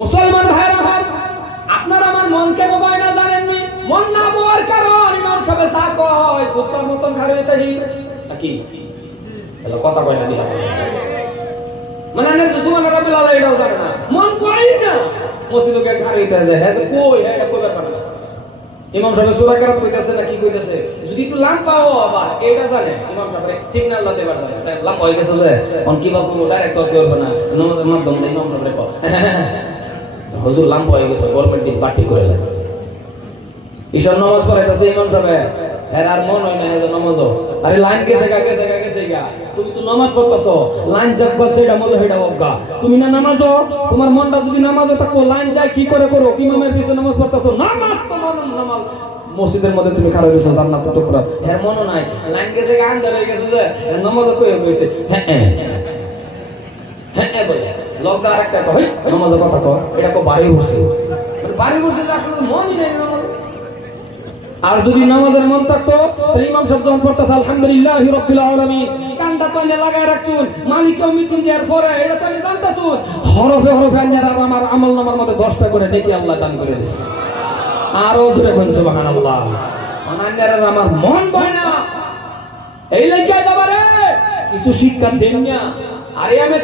মুসলমান ভাইরা ভাই, আপনারা আমার মন কেন বয় না জানেননি? মন না বওয়ার কারণ ইমাম সাহেব চা কয় কুত্তার মতন খাবে তাই কি এলা কথা কয় না দিলা মানে না সুবহান রাব্বিল আলা এটাও জানে না, মন কই না মসজিদে খাইতে যায় হ্যাঁ কই হ্যাঁ কই ব্যাপার না। ইমাম সাহেব সূরা কারাত কইতাছে না কি কইতাছে, যদি একটু লাম পাও আবার এটা জানে ইমাম সাহেব সিগন্যাল দিতে পারে তাই লাম হয়ে গেছে যে কোন কি বা কোনো ডাইরেক্ট করবে না নামাজের মাধ্যমে ইমাম সাহেব কয় হুজুর লাম হয়ে গেছে গভর্নমেন্ট দিন পার্টি করে লাগে ঈশার নামাজ পড়াইতাছে ইমাম সাহেব এর আর মন হয় না এই নামাজও আরে লাইন গেছে গা তুমি তো নামাজ পড়তাছো লাইন যাকবা সেটা মনে হেডা হগা তুমি না নামাজও তোমার মনটা যদি নামাজে থাকো লাইন যায় কি করে করো ইমামের পিছনে নামাজ পড়তাছো নামাজ তো নামাজ মসজিদের মধ্যে তুমি খারাপ হইছো জান্নাত টুকরা এর মনও নাই লাইন গেছে গা আন্দার হয়ে গেছে যে নামাজও কই হইছে হ্যাঁ বলে লগদা আরেকটা কই নামাজের কথা কও এটা কো বাড়ি বসে আসলে মনই নাই নামাজ। আর যদি নামাজের মন থাকতো তাহলে ইমাম সাহেব যখন পড়তেছে আলহামদুলিল্লাহি রাব্বিল আলামিন কানটা তলে লাগায় রাখছুন মালিক ইয়াউমিদ্দিন এর পরে এটা তো আমি জানতাছুন হরফে আন্নার আমার আমলনামার মধ্যে 10টা করে নেকি আল্লাহ দান করে দিয়েছে। আরো জোরে বলুন সুবহানাল্লাহ। আন্নার আমার মন বয় না এই লাগা বাবারে কিছু শিক্ষা দেন না। আরে আমি